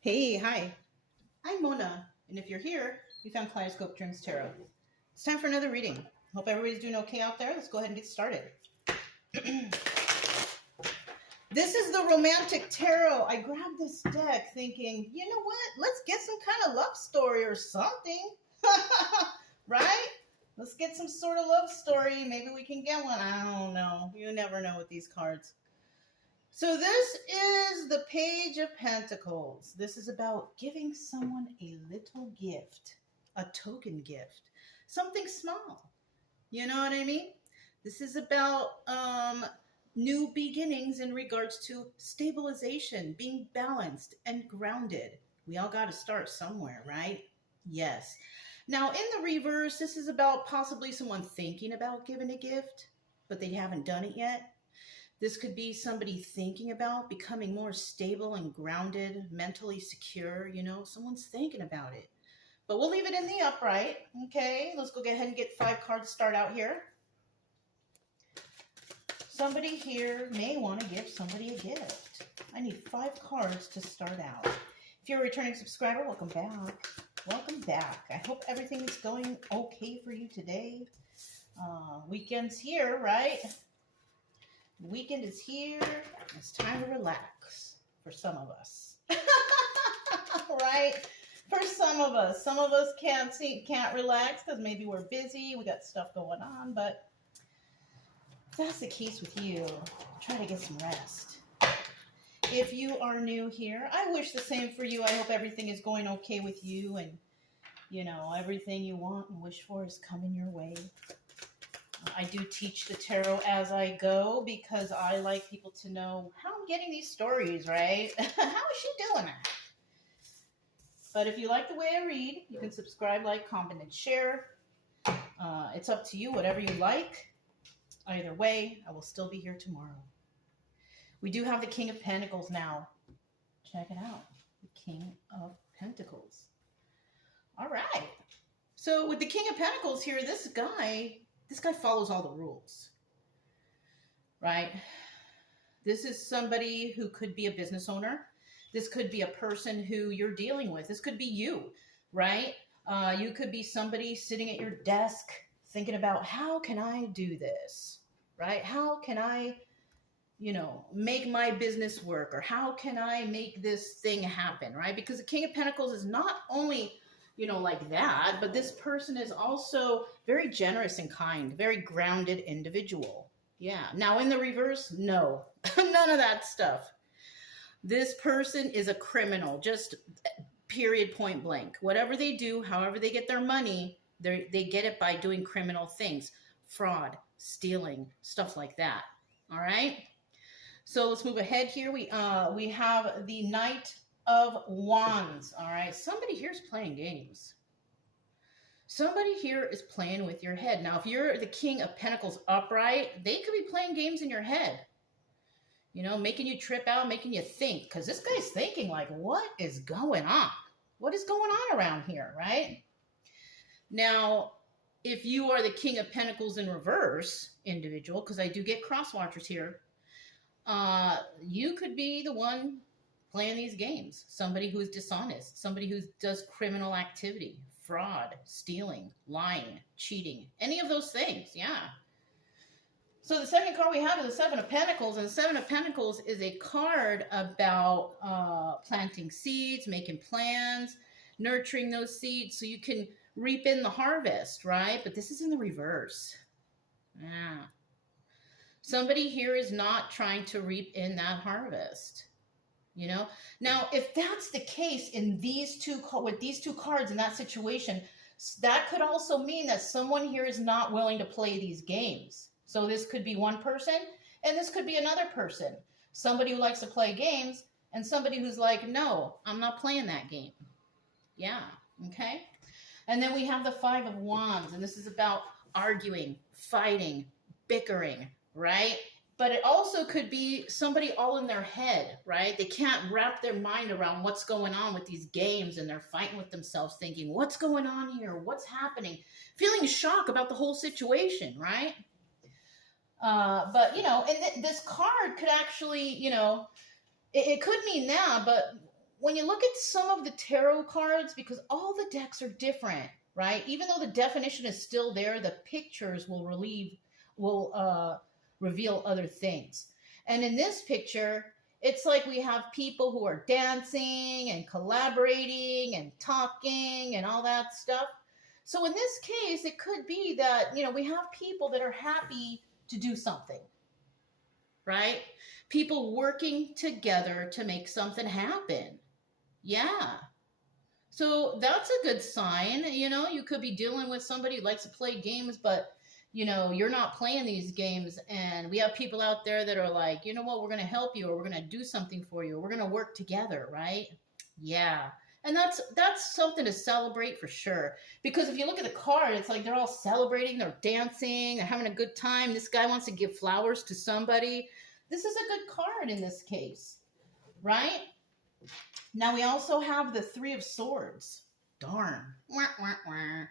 Hey, hi. I'm Mona, and if you're here, you found Kaleidoscope Dreams Tarot. It's time for another reading. Hope everybody's doing okay out there. Let's go ahead and get started. This is the Romantic Tarot. I grabbed this deck thinking, you know what? Let's get some kind of love story or something. Right? Let's get some sort of love story. Maybe we can get one. I don't know. You never know with these cards. So this is the Page of Pentacles. This is about giving someone a little gift, a token gift, something small. You know what I mean? This is about new beginnings in regards to stabilization, being balanced and grounded. We all got to start somewhere, right? Yes. Now, in the reverse, this is about possibly someone thinking about giving a gift, but they haven't done it yet. This could be somebody thinking about becoming more stable and grounded, mentally secure. You know, someone's thinking about it. But we'll leave it in the upright. Okay, let's go ahead and get 5 cards to start out here. Somebody here may want to give somebody a gift. I need 5 cards to start out. If you're a returning subscriber, welcome back. Welcome back. I hope everything is going okay for you today. Weekend's here, right? Weekend is here. It's time to relax for some of us. Right? For some of us. Some of us can't relax because maybe we're busy. We got stuff going on. But if that's the case with you, try to get some rest. If you are new here, I wish the same for you. I hope everything is going okay with you. And, you know, everything you want and wish for is coming your way. I do teach the tarot as I go because I like people to know how I'm getting these stories, right? How is she doing that? But if you like the way I read, you can subscribe, like, comment, and share. It's up to you, whatever you like. Either way, I will still be here tomorrow. We do have the King of Pentacles now. Check it out. The King of Pentacles. All right. So with the King of Pentacles here, this guy follows all the rules, right? This is somebody who could be a business owner. This could be a person who you're dealing with. This could be you, right? You could be somebody sitting at your desk thinking about, how can I do this, right? How can I, make my business work? Or how can I make this thing happen, right? Because the King of Pentacles is not only like that. But this person is also very generous and kind, very grounded individual. Yeah. Now in the reverse, no, none of that stuff. This person is a criminal, just period, point blank. Whatever they do, however they get their money, they get it by doing criminal things, fraud, stealing, stuff like that. All right. So let's move ahead here. We have the Knight of Wands. All right. Somebody here is playing games. Somebody here is playing with your head. Now, if you're the King of Pentacles upright, they could be playing games in your head. Making you trip out, making you think. Because this guy's thinking like, what is going on? What is going on around here, right? Now, if you are the King of Pentacles in reverse individual, because I do get cross watchers here, you could be the one playing these games. Somebody who's dishonest, somebody who does criminal activity, fraud, stealing, lying, cheating, any of those things. Yeah. So the second card we have is the Seven of Pentacles, and the Seven of Pentacles is a card about planting seeds, making plans, nurturing those seeds so you can reap in the harvest, right? But this is in the reverse. Yeah. Somebody here is not trying to reap in that harvest. Now, if that's the case in with these two cards in that situation, that could also mean that someone here is not willing to play these games. So this could be one person, and this could be another person. Somebody who likes to play games, and somebody who's like, no, I'm not playing that game. Yeah, okay? And then we have the Five of Wands, and this is about arguing, fighting, bickering, right? But it also could be somebody all in their head, right? They can't wrap their mind around what's going on with these games, and they're fighting with themselves thinking, what's going on here? What's happening? Feeling shock about the whole situation, right? But, and this card could actually, it could mean that, but when you look at some of the tarot cards, because all the decks are different, right? Even though the definition is still there, the pictures will reveal other things. And in this picture, it's like we have people who are dancing and collaborating and talking and all that stuff. So in this case, it could be that, we have people that are happy to do something, right? People working together to make something happen. Yeah. So that's a good sign. You could be dealing with somebody who likes to play games, but you're not playing these games, and we have people out there that are like, you know what, we're going to help you, or we're going to do something for you, or we're going to work together, right? Yeah. And that's something to celebrate for sure. Because if you look at the card, it's like they're all celebrating, they're dancing, they're having a good time. This guy wants to give flowers to somebody. This is a good card in this case, right? Now we also have the Three of Swords. Darn. Wah, wah, wah.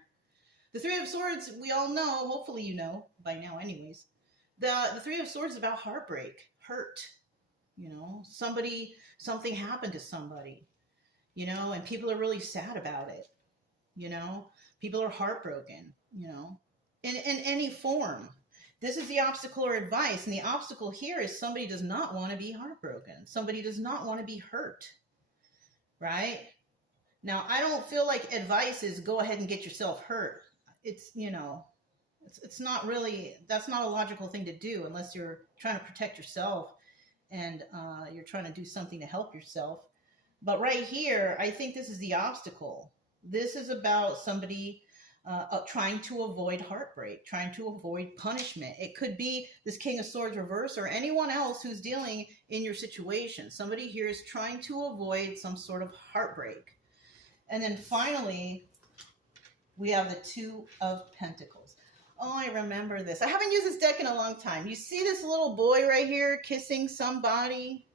The Three of Swords, we all know, hopefully you know by now anyways, the Three of Swords is about heartbreak, hurt, something happened to somebody, and people are really sad about it, people are heartbroken, in any form. This is the obstacle or advice, and the obstacle here is somebody does not want to be heartbroken. Somebody does not want to be hurt, right? Now, I don't feel like advice is go ahead and get yourself hurt. It's, it's not really, that's not a logical thing to do unless you're trying to protect yourself and you're trying to do something to help yourself. But right here, I think this is the obstacle. This is about somebody trying to avoid heartbreak, trying to avoid punishment. It could be this King of Swords reverse or anyone else who's dealing in your situation. Somebody here is trying to avoid some sort of heartbreak. And then finally, we have the Two of Pentacles. Oh, I remember this. I haven't used this deck in a long time. You see this little boy right here kissing somebody?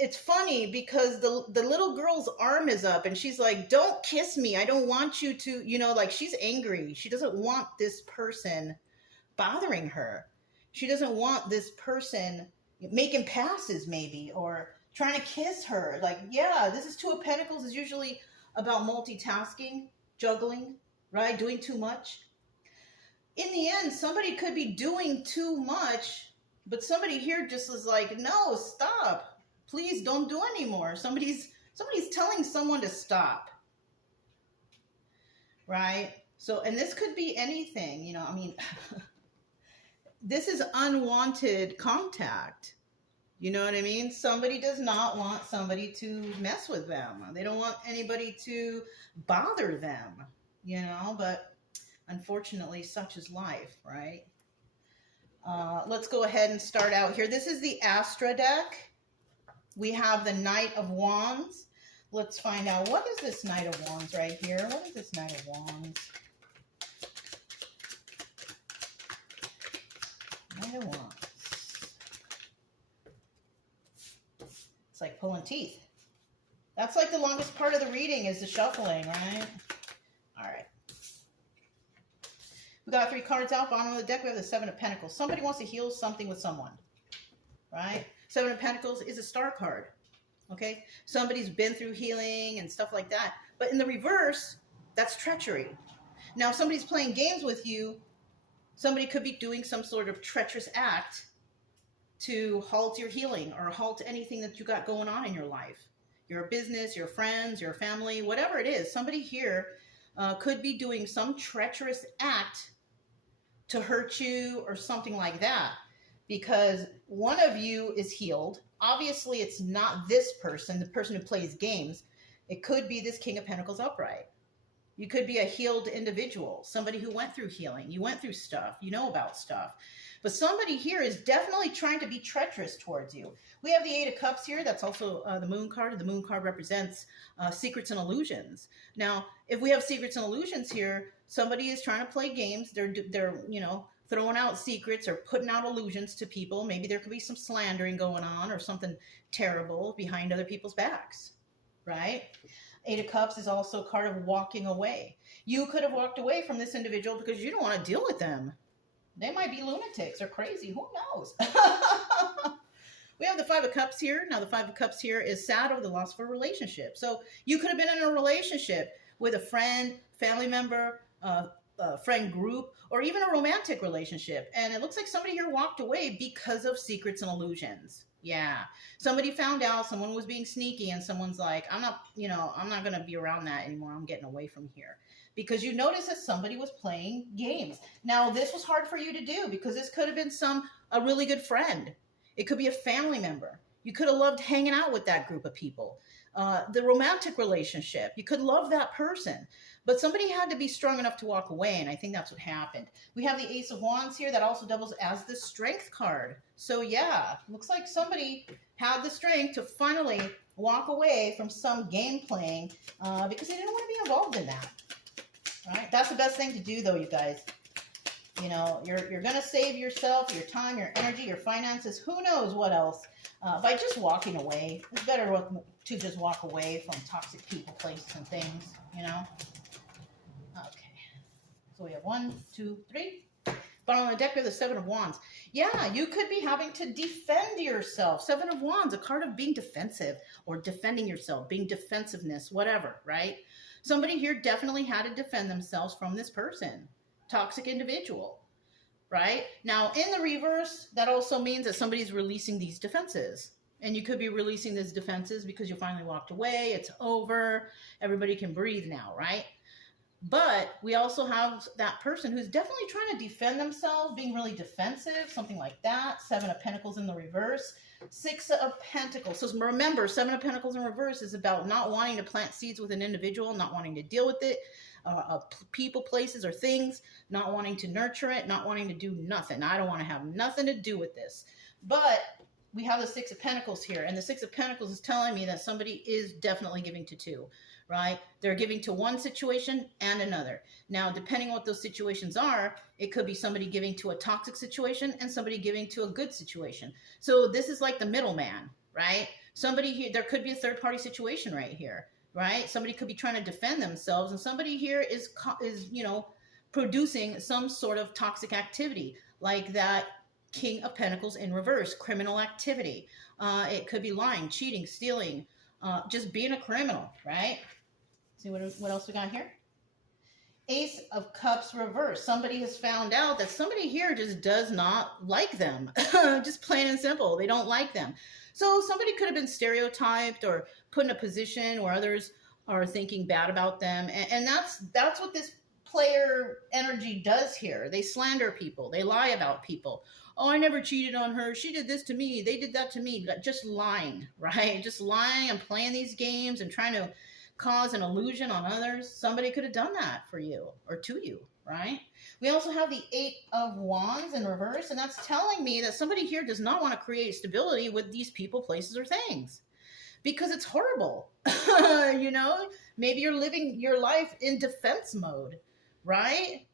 It's funny because the little girl's arm is up and she's like, don't kiss me. I don't want you to, like she's angry. She doesn't want this person bothering her. She doesn't want this person making passes maybe or trying to kiss her. Like, yeah, this is Two of Pentacles is usually about multitasking, juggling, right? Doing too much. In the end, somebody could be doing too much, but somebody here just is like, no, stop. Please don't do anymore. Somebody's telling someone to stop. Right? So, and this could be anything, this is unwanted contact. You know what I mean? Somebody does not want somebody to mess with them. They don't want anybody to bother them, but unfortunately, such is life, right? Let's go ahead and start out here. This is the Astra deck. We have the Knight of Wands. Let's find out, what is this Knight of Wands right here? What is this Knight of Wands? Knight of Wands. It's like pulling teeth. That's like the longest part of the reading is the shuffling, right? All right. We got 3 cards out. Bottom of the deck, we have the Seven of Pentacles. Somebody wants to heal something with someone, right? Seven of Pentacles is a star card, okay? Somebody's been through healing and stuff like that. But in the reverse, that's treachery. Now, if somebody's playing games with you, somebody could be doing some sort of treacherous act to halt your healing or halt anything that you got going on in your life. Your business, your friends, your family, whatever it is. Somebody here could be doing some treacherous act to hurt you or something like that. Because one of you is healed. Obviously, it's not this person, the person who plays games. It could be this King of Pentacles upright. You could be a healed individual, somebody who went through healing. You went through stuff. You know about stuff. But somebody here is definitely trying to be treacherous towards you. We have the Eight of Cups here. That's also the Moon card. The Moon card represents secrets and illusions. Now, if we have secrets and illusions here, somebody is trying to play games. They're throwing out secrets or putting out illusions to people. Maybe there could be some slandering going on or something terrible behind other people's backs, right? Eight of Cups is also a card of walking away. You could have walked away from this individual because you don't want to deal with them. They might be lunatics or crazy. Who knows? We have the Five of Cups here. Now, the Five of Cups here is sad over the loss of a relationship. So you could have been in a relationship with a friend, family member, friend group, or even a romantic relationship. And it looks like somebody here walked away because of secrets and illusions. Yeah. Somebody found out someone was being sneaky, and someone's like, I'm not going to be around that anymore. I'm getting away from here. Because you notice that somebody was playing games. Now, this was hard for you to do because this could have been a really good friend. It could be a family member. You could have loved hanging out with that group of people. The romantic relationship, you could love that person. But somebody had to be strong enough to walk away, and I think that's what happened. We have the Ace of Wands here that also doubles as the Strength card. So yeah, looks like somebody had the strength to finally walk away from some game playing because they didn't want to be involved in that. Right? That's the best thing to do, though, you guys. You know, you're going to save yourself, your time, your energy, your finances, who knows what else, by just walking away. It's better to just walk away from toxic people, places, and things, you know. Okay. So we have 1, 2, 3. But on the deck, we have the Seven of Wands. Yeah, you could be having to defend yourself. Seven of Wands, a card of being defensive or defending yourself, being defensiveness, whatever, right? Somebody here definitely had to defend themselves from this person. Toxic individual, right? Now, in the reverse, that also means that somebody's releasing these defenses. And you could be releasing these defenses because you finally walked away. It's over. Everybody can breathe now, right? But we also have that person who's definitely trying to defend themselves, being really defensive, something like that. Seven of Pentacles in the reverse. Six of Pentacles. So remember, Seven of Pentacles in reverse is about not wanting to plant seeds with an individual, not wanting to deal with it, people, places, or things, not wanting to nurture it, not wanting to do nothing. I don't want to have nothing to do with this. But we have the Six of Pentacles here, and the Six of Pentacles is telling me that somebody is definitely giving to two, right? They're giving to one situation and another. Now, depending on what those situations are, it could be somebody giving to a toxic situation and somebody giving to a good situation. So this is like the middleman, right? Somebody here, there could be a third-party situation right here, right? Somebody could be trying to defend themselves, and somebody here is producing some sort of toxic activity, like that King of Pentacles in reverse, criminal activity. It could be lying, cheating, stealing, just being a criminal, right? See what else we got here? Ace of Cups reverse. Somebody has found out that somebody here just does not like them. Just plain and simple. They don't like them. So somebody could have been stereotyped or put in a position where others are thinking bad about them. And that's what this player energy does here. They slander people. They lie about people. Oh, I never cheated on her. She did this to me. They did that to me. Just lying, right? Just lying and playing these games and trying to cause an illusion on others. Somebody could have done that for you or to you, right? We also have the Eight of Wands in reverse, and that's telling me that somebody here does not want to create stability with these people, places, or things because it's horrible. You know, maybe you're living your life in defense mode, right?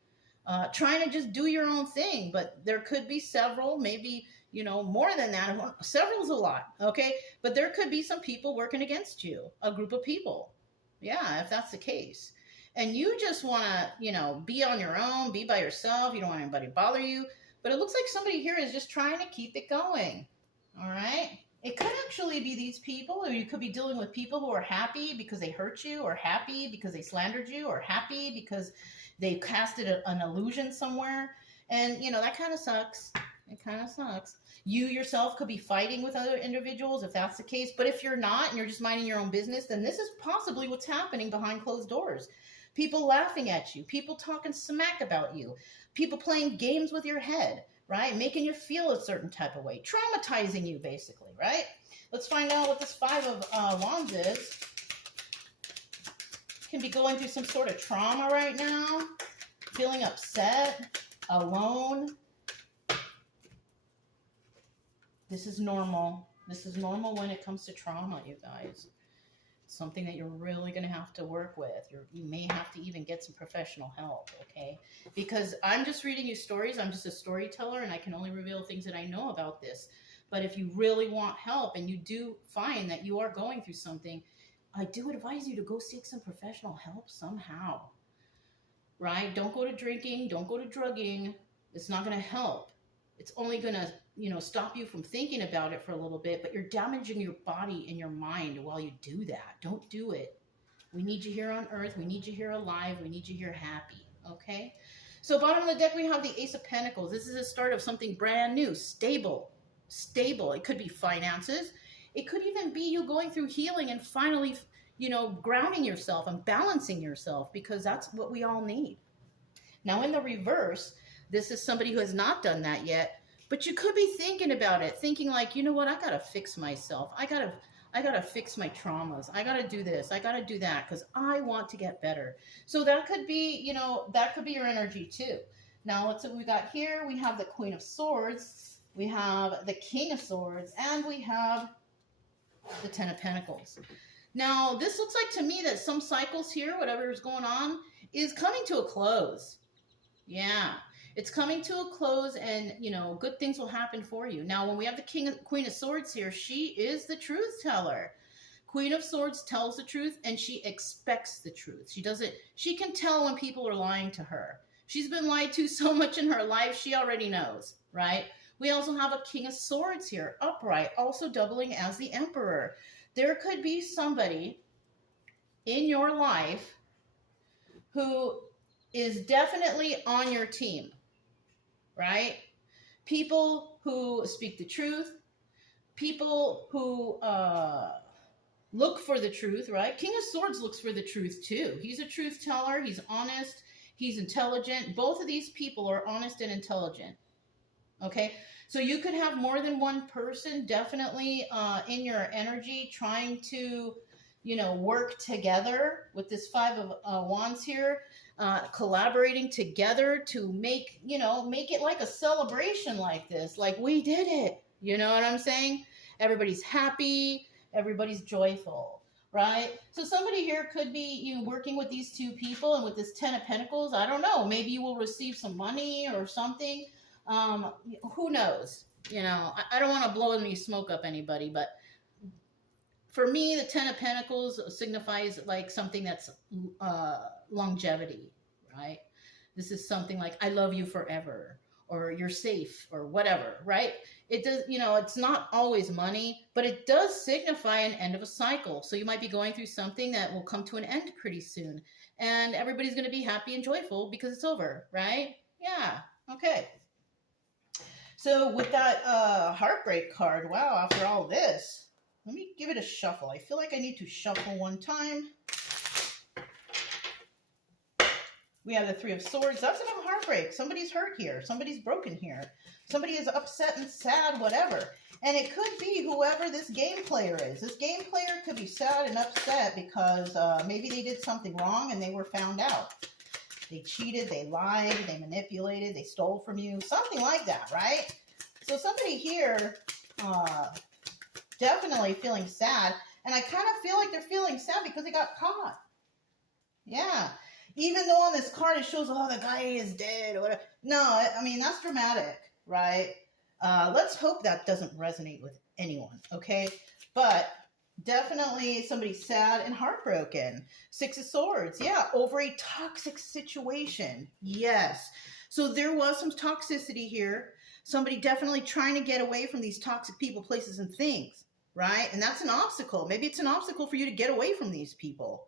Trying to just do your own thing, but there could be several, maybe, more than that. Several is a lot, okay? But there could be some people working against you, a group of people. Yeah, if that's the case. And you just want to, be on your own, be by yourself. You don't want anybody to bother you. But it looks like somebody here is just trying to keep it going, all right? It could actually be these people, or you could be dealing with people who are happy because they hurt you, or happy because they slandered you, or happy because they casted an illusion somewhere. And, that kind of sucks. It kind of sucks. You yourself could be fighting with other individuals if that's the case. But if you're not and you're just minding your own business, then this is possibly what's happening behind closed doors. People laughing at you. People talking smack about you. People playing games with your head, right? Making you feel a certain type of way. Traumatizing you, basically, right? Let's find out what this Five of Wands is. Can be going through some sort of trauma right now, feeling upset, alone. This is normal. This is normal when it comes to trauma, you guys. Something that you're really going to have to work with. You may have to even get some professional help, okay? Because I'm just reading you stories. I'm just a storyteller, and I can only reveal things that I know about this. But if you really want help and you do find that you are going through something, I do advise you to go seek some professional help somehow, right? Don't go to drinking. Don't go to drugging. It's not going to help. It's only going to stop you from thinking about it for a little bit, but you're damaging your body and your mind while you do that. Don't do it. We need you here on earth. We need you here alive. We need you here happy. Okay? So bottom of the deck, we have the Ace of Pentacles. This is the start of something brand new, stable. Stable. It could be finances. It could even be you going through healing and finally, grounding yourself and balancing yourself, because that's what we all need. Now in the reverse, this is somebody who has not done that yet, but you could be thinking about it, thinking like, you know what, I got to fix myself. I got to fix my traumas. I got to do this. I got to do that because I want to get better. So that could be, that could be your energy too. Now let's see what we got here. We have the Queen of Swords. We have the King of Swords, and we have the Ten of Pentacles. Now, this looks like to me that some cycles here, whatever is going on, is coming to a close. Yeah, it's coming to a close, and, good things will happen for you. Now, when we have the Queen of Swords here, she is the truth teller. Queen of Swords tells the truth, and she expects the truth. She can tell when people are lying to her. She's been lied to so much in her life, she already knows, right? We also have a King of Swords here, upright, also doubling as the Emperor. There could be somebody in your life who is definitely on your team, right? People who speak the truth, people who look for the truth, right? King of Swords looks for the truth too. He's a truth teller. He's honest. He's intelligent. Both of these people are honest and intelligent. Okay, so you could have more than one person definitely in your energy trying to, work together with this Five of Wands here, collaborating together to make it like a celebration like this, like we did it. You know what I'm saying? Everybody's happy, everybody's joyful, right? So somebody here could be working with these two people, and with this Ten of Pentacles, I don't know, maybe you will receive some money or something. Who knows? I don't want to blow any smoke up anybody, but for me, the Ten of Pentacles signifies like something that's longevity, right? This is something like, I love you forever, or you're safe, or whatever, right? It does, it's not always money, but it does signify an end of a cycle. So you might be going through something that will come to an end pretty soon, and everybody's going to be happy and joyful because it's over, right? Yeah. Okay. So with that heartbreak card, wow, after all this, let me give it a shuffle. I feel like I need to shuffle one time. We have the Three of Swords. That's about heartbreak. Somebody's hurt here. Somebody's broken here. Somebody is upset and sad, whatever. And it could be whoever this game player is. This game player could be sad and upset because maybe they did something wrong and they were found out. They cheated, they lied, they manipulated, they stole from you, something like that, right? So somebody here definitely feeling sad, and I kind of feel like they're feeling sad because they got caught. Yeah. Even though on this card it shows, oh, the guy is dead or whatever. No, I mean, that's dramatic, right? Let's hope that doesn't resonate with anyone, okay? But definitely somebody's sad and heartbroken. Six of Swords, yeah, over a toxic situation. Yes. So there was some toxicity here. Somebody definitely trying to get away from these toxic people, places, and things, right? And that's an obstacle. Maybe it's an obstacle for you to get away from these people.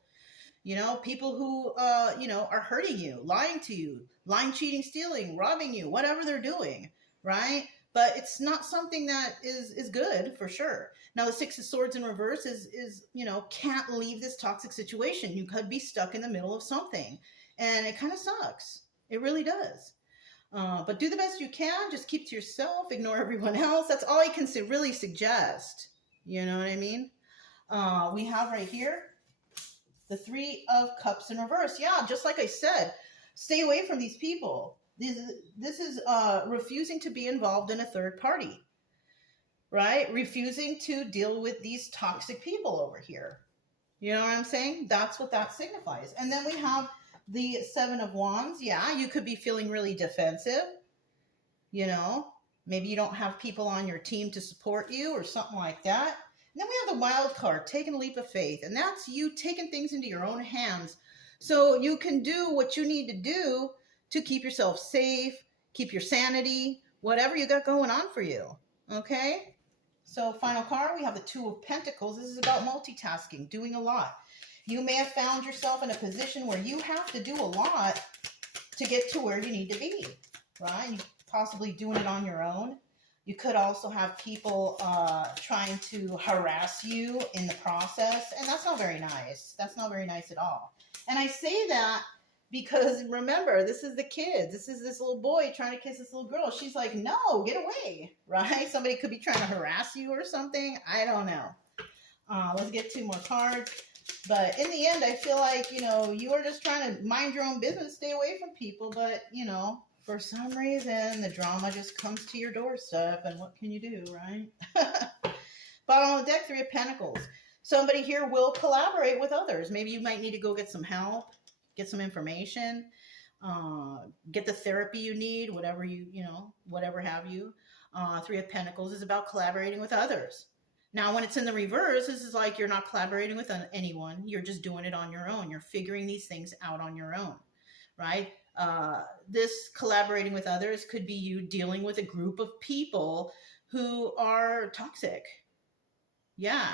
People who, are hurting you, lying to you, lying, cheating, stealing, robbing you, whatever they're doing, right? But it's not something that is good for sure. Now, the Six of Swords in reverse is can't leave this toxic situation. You could be stuck in the middle of something, and it kind of sucks. It really does. But do the best you can. Just keep to yourself. Ignore everyone else. That's all I can really suggest. You know what I mean? We have right here the Three of Cups in reverse. Yeah, just like I said, stay away from these people. This is refusing to be involved in a third party, right? Refusing to deal with these toxic people over here. You know what I'm saying? That's what that signifies. And then we have the Seven of Wands. Yeah, you could be feeling really defensive. Maybe you don't have people on your team to support you or something like that. And then we have the Wild card, taking a leap of faith. And that's you taking things into your own hands so you can do what you need to do to keep yourself safe, keep your sanity, whatever you got going on for you. Okay? So final card, we have the Two of Pentacles. This is about multitasking, doing a lot. You may have found yourself in a position where you have to do a lot to get to where you need to be, right? You possibly doing it on your own. You could also have people trying to harass you in the process, and that's not very nice. That's not very nice at all. And I say that because remember, this is the kids. This is this little boy trying to kiss this little girl. She's like, no, get away, right? Somebody could be trying to harass you or something. I don't know. Let's get 2 more cards. But in the end, I feel like, you know, you are just trying to mind your own business, stay away from people. But, you know, for some reason, the drama just comes to your doorstep. And what can you do, right? Bottom of the deck, 3 of Pentacles. Somebody here will collaborate with others. Maybe you might need to go get some help, get some information, get the therapy you need, whatever whatever have you. 3 of Pentacles is about collaborating with others. Now, when it's in the reverse, this is like you're not collaborating with anyone. You're just doing it on your own. You're figuring these things out on your own, right? This collaborating with others could be you dealing with a group of people who are toxic. Yeah.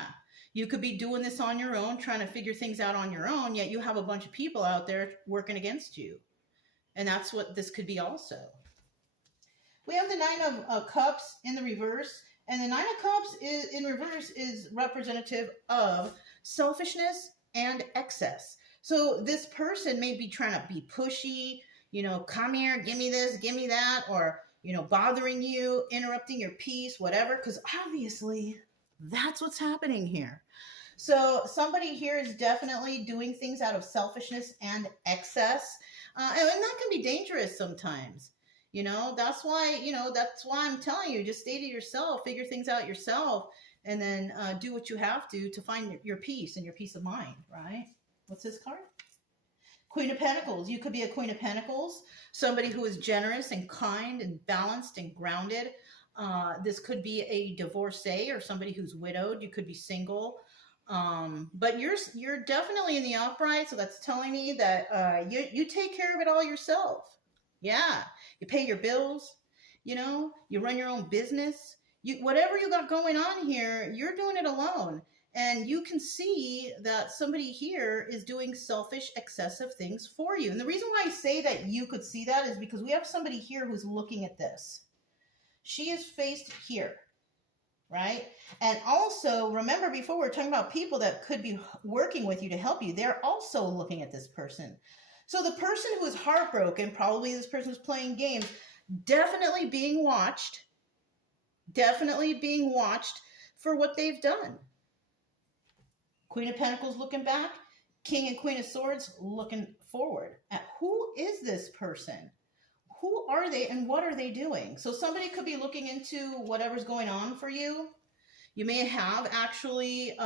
You could be doing this on your own, trying to figure things out on your own, yet you have a bunch of people out there working against you. And that's what this could be also. We have the 9 of Cups in the reverse. And the 9 of Cups in reverse is representative of selfishness and excess. So this person may be trying to be pushy, you know, come here, give me this, give me that, or, you know, bothering you, interrupting your peace, whatever, because obviously that's what's happening here. So somebody here is definitely doing things out of selfishness and excess. And that can be dangerous sometimes. You know, that's why I'm telling you, just stay to yourself, figure things out yourself, and then do what you have to find your peace and your peace of mind, right? What's this card? Queen of Pentacles. You could be a Queen of Pentacles, somebody who is generous and kind and balanced and grounded. This could be a divorcee or somebody who's widowed. You could be single. But you're definitely in the upright, so that's telling me that you take care of it all yourself. Yeah, you pay your bills, you know, you run your own business. Whatever you got going on here, you're doing it alone. And you can see that somebody here is doing selfish, excessive things for you. And the reason why I say that you could see that is because we have somebody here who's looking at this. She is faced here, right? And also, remember before we were talking about people that could be working with you to help you, they're also looking at this person. So the person who is heartbroken, probably this person who's playing games, definitely being watched for what they've done. Queen of Pentacles looking back, King and Queen of Swords looking forward at who is this person? Who are they and what are they doing? So somebody could be looking into whatever's going on for you. You may have actually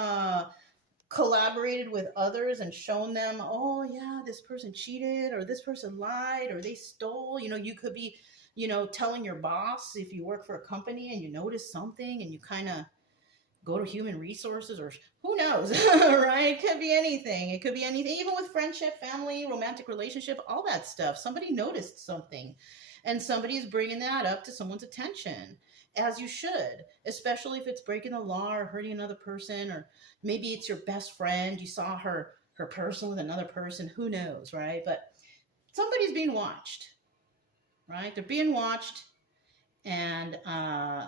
collaborated with others and shown them, oh yeah, this person cheated or this person lied or they stole. You know, you could be, you know, telling your boss if you work for a company and you notice something and you kind of go to human resources or who knows, right? It could be anything. It could be anything, even with friendship, family, romantic relationship, all that stuff. Somebody noticed something and somebody is bringing that up to someone's attention, as you should, especially if it's breaking the law or hurting another person, or maybe it's your best friend. You saw her person with another person, who knows, right? But somebody's being watched, right? They're being watched. And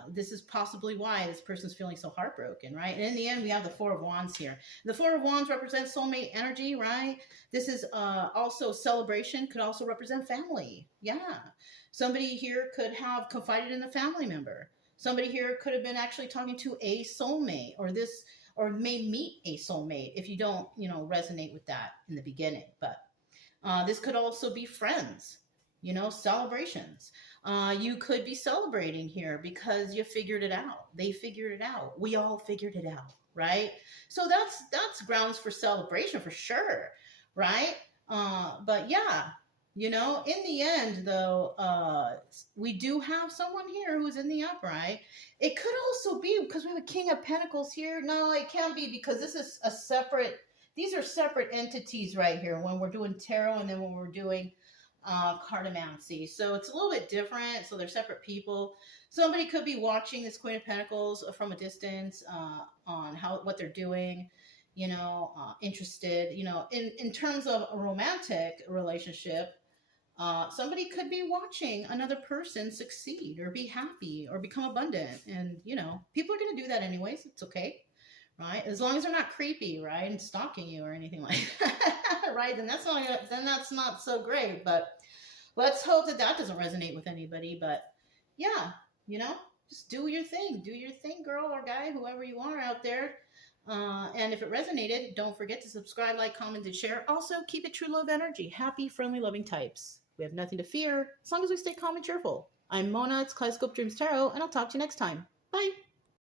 this is possibly why this person's feeling so heartbroken, right? And in the end, we have the Four of Wands here. The Four of Wands represents soulmate energy, right? This is also celebration, could also represent family. Yeah. Somebody here could have confided in a family member. Somebody here could have been actually talking to a soulmate, or may meet a soulmate if you don't, you know, resonate with that in the beginning. But this could also be friends, you know, celebrations. You could be celebrating here because you figured it out. They figured it out. We all figured it out, right? So that's grounds for celebration for sure, right? But yeah, you know, in the end though, we do have someone here who's in the upright. It could also be because we have a King of Pentacles here. No, it can't be because this is a separate, these are separate entities right here when we're doing tarot and then when we're doing cartomancy. So it's a little bit different. So they're separate people. Somebody could be watching this Queen of Pentacles from a distance on what they're doing, interested, in terms of a romantic relationship. Somebody could be watching another person succeed or be happy or become abundant. And, people are going to do that anyways. It's okay. Right? As long as they're not creepy, right? And stalking you or anything like that, right? Then that's not so great. But let's hope that doesn't resonate with anybody. But yeah, just do your thing. Do your thing, girl or guy, whoever you are out there. And if it resonated, don't forget to subscribe, like, comment, and share. Also, keep it true love energy. Happy, friendly, loving types. We have nothing to fear as long as we stay calm and cheerful. I'm Mona. It's Kaleidoscope Dreams Tarot, and I'll talk to you next time. Bye.